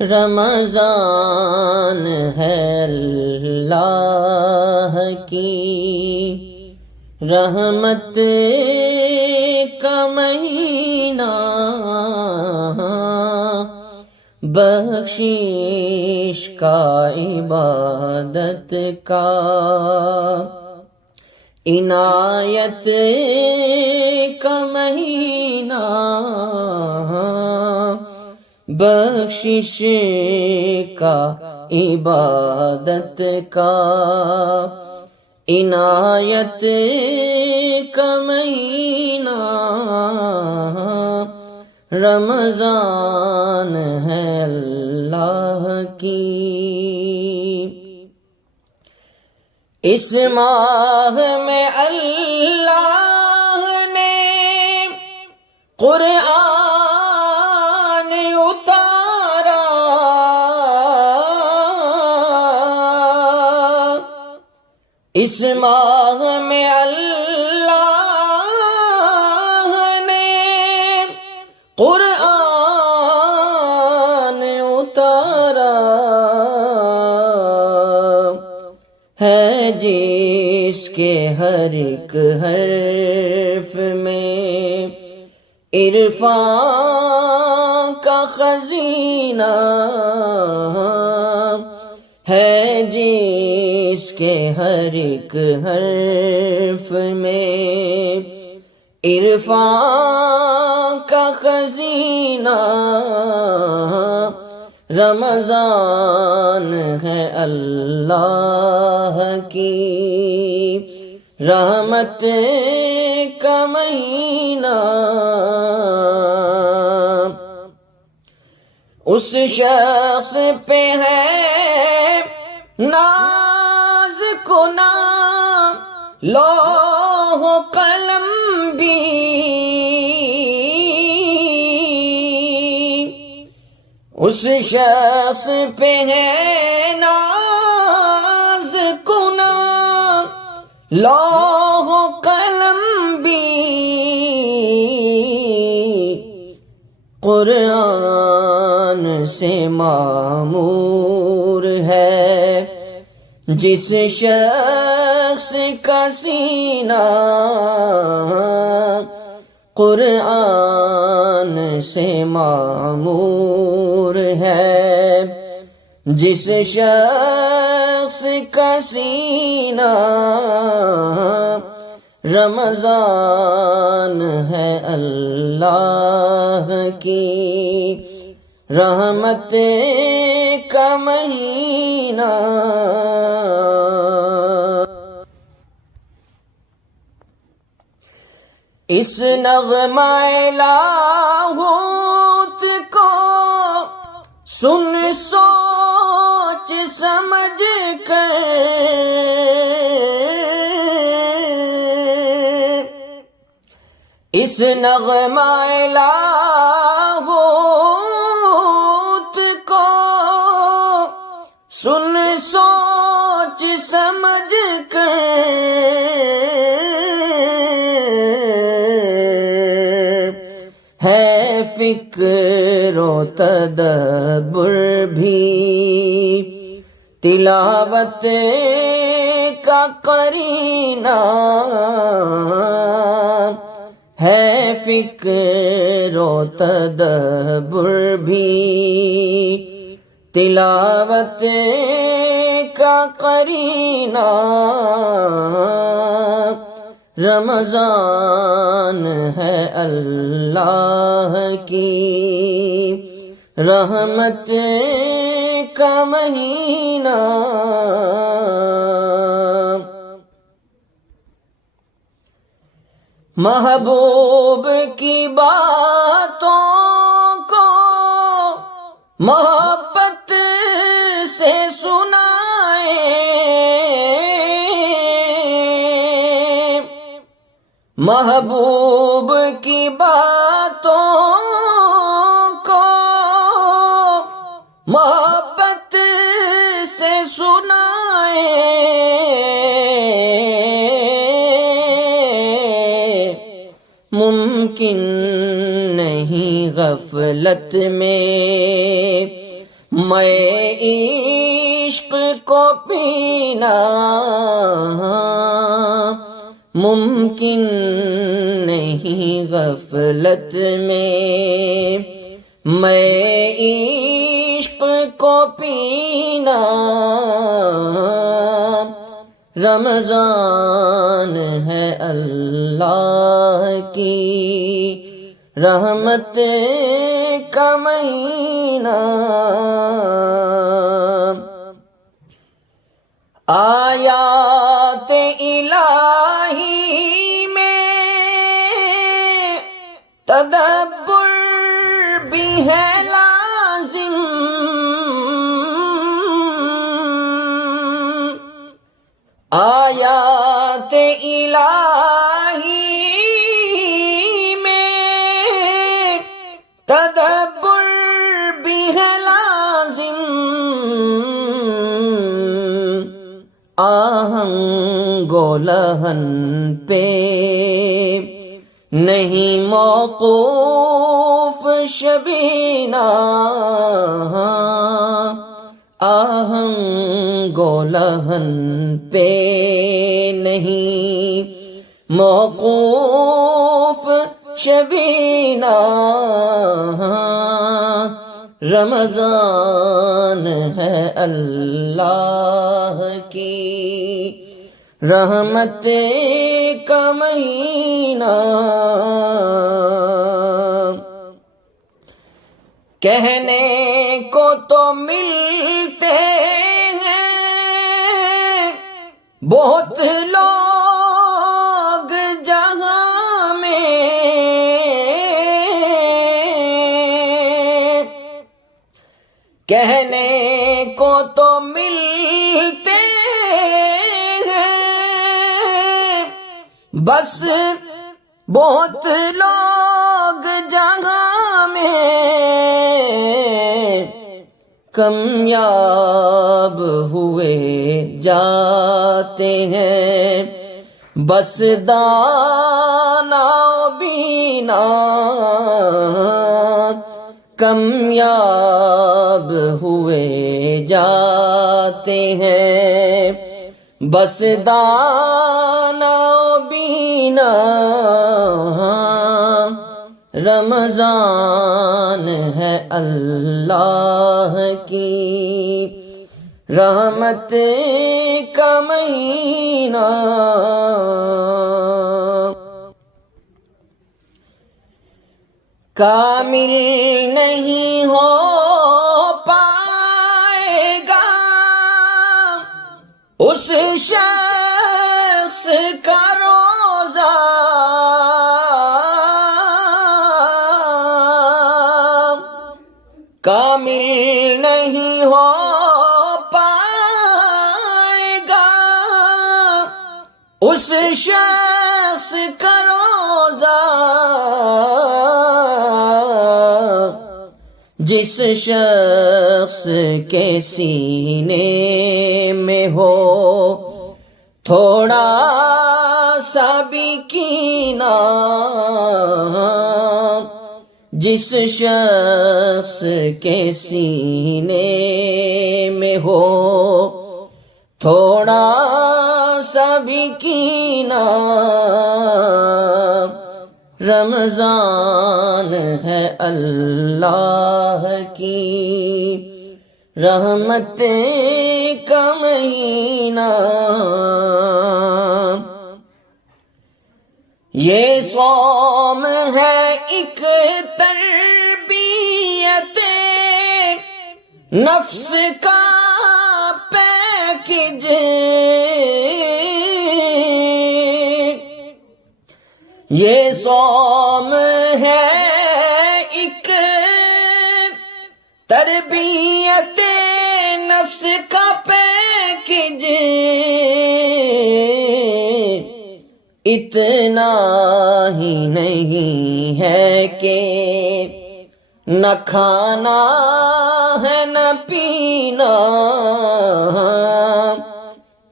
رمضان ہے اللہ کی رحمت کا مہینہ، بخشش کا عبادت کا عنایت کا مہینہ، بخشش کا عبادت کا عنایت کا مہینہ، رمضان ہے اللہ کی۔ اس ماہ میں اللہ نے قرآن اتارا، اس ماہ میں اللہ نے قرآن اتارا، ہے جس کے ہر ایک حرف میں عرفان کا خزینہ، ہے جس کے ہر ایک حرف میں عرفان کا خزینہ، رمضان ہے اللہ کی رحمت کا مہینہ، اس شخص پہ ہے ناز کنا لوح و قلم بھی، اس شخص پہ ہے ناز کنا لوح و قلم بھی، قرآن سے معمور ہے جس شخص کا سینہ، قرآن سے معمور ہے جس شخص کا سینہ، رمضان ہے اللہ کی رحمت کا مہینہ۔ اس نغمہ لاہوت کو سن سوچ سمجھ کر، اس نغمہ لاہوت کو سن سوچ سمجھ کر، ہے فکر و تدبر بھی تلاوت کا قرینہ، ہے فکر و تدبر بھی تلاوت کا قرینہ، رمضان ہے اللہ کی رحمت کا مہینہ، محبوب کی باتوں کو محبت سے سنائے، محبوب کی باتوں کو محبت سے سنائے، ممکن نہیں غفلت میں میں عشق کو پینا ممکن نہیں غفلت میں، میں عشق کو پینا رمضان ہے اللہ کی رحمت کا مہینہ، آیات الہی میں تدبر بھی ہے لازم، آیات الہی میں تدبر بھی ہے لازم، آہنگ و لہن پہ نہیں موقوف شبینہ، آہنگ و لہن پہ نہیں موقوف شبینہ، رمضان ہے اللہ کی رحمت کا مہینہ، کہنے کو تو ملتے ہیں بہت لوگ جہاں میں، کہنے کو تو ملتے ہیں بس بہت لوگ جہاں میں، کامیاب ہوئے جاتے ہیں بس دانا بینا، کامیاب ہوئے جاتے ہیں بس دانا بینا، رمضان ہے اللہ کی رحمت کا مہینہ، کامل نہیں ہو پائے گا اس شخص کا روزہ، کامل نہیں ہو پائے گا اس شخص کا روزہ، جس شخص کے سینے میں ہو تھوڑا سا بھی کینہ، جس شخص کے سینے میں ہو تھوڑا سا بھی کینہ، رمضان ہے اللہ کی رحمت کا مہینہ، یہ صوم ہے ایک تربیت نفس کا پیکج، یہ صوم ہے ایک تربیت نفس کا پیکج، اتنا ہی نہیں ہے کہ نہ کھانا ہے نہ پینا،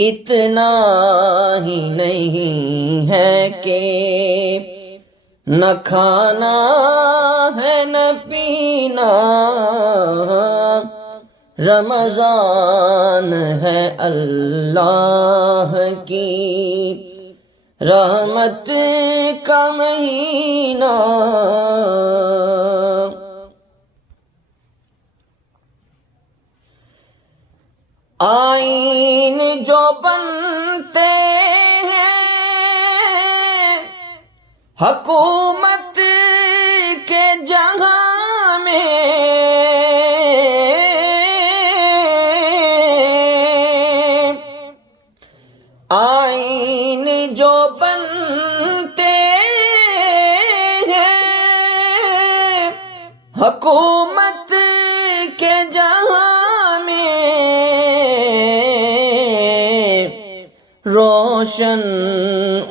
اتنا ہی نہیں ہے کہ نہ کھانا ہے نہ پینا، رمضان ہے اللہ کی رحمت کا مہینہ، آئین جو بنتے ہیں حکومت کے جہاں میں، آئین جو بنتے ہیں حکومت کے جہاں میں، روشن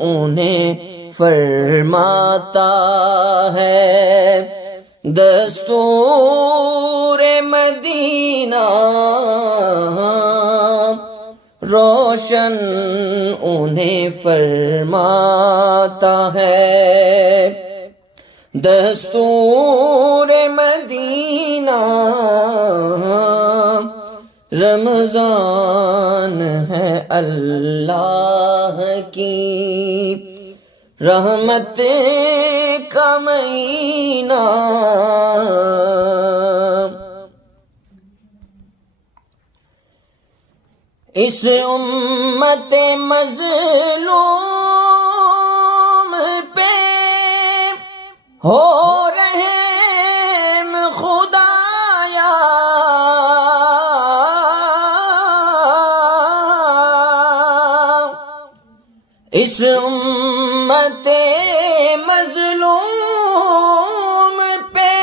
انہیں فرماتا ہے دستور مدینہ، روشن انہیں فرماتا ہے دستور مدینہ، رمضان ہے اللہ کی رحمت کا مہینہ، اس امت مظلوم پہ ہو رحم خدایا، اس امت مظلوم پہ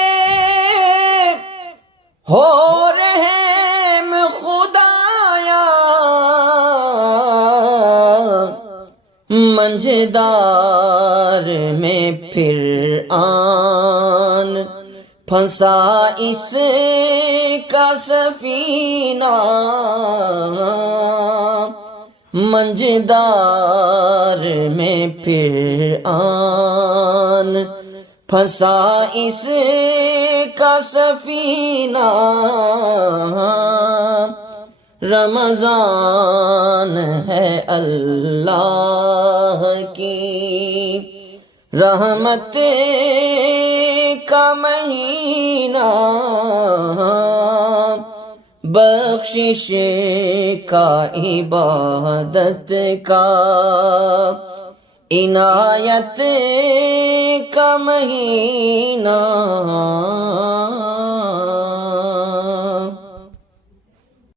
ہو رحم خدایا، منجدار میں پھر آن پھنسا اس کا سفینہ، منجدار میں پھر آن پھنسا اس کا سفینہ، رمضان ہے اللہ کی رحمت کا مہینہ، بخشش کا عبادت کا عنایت کا مہینہ۔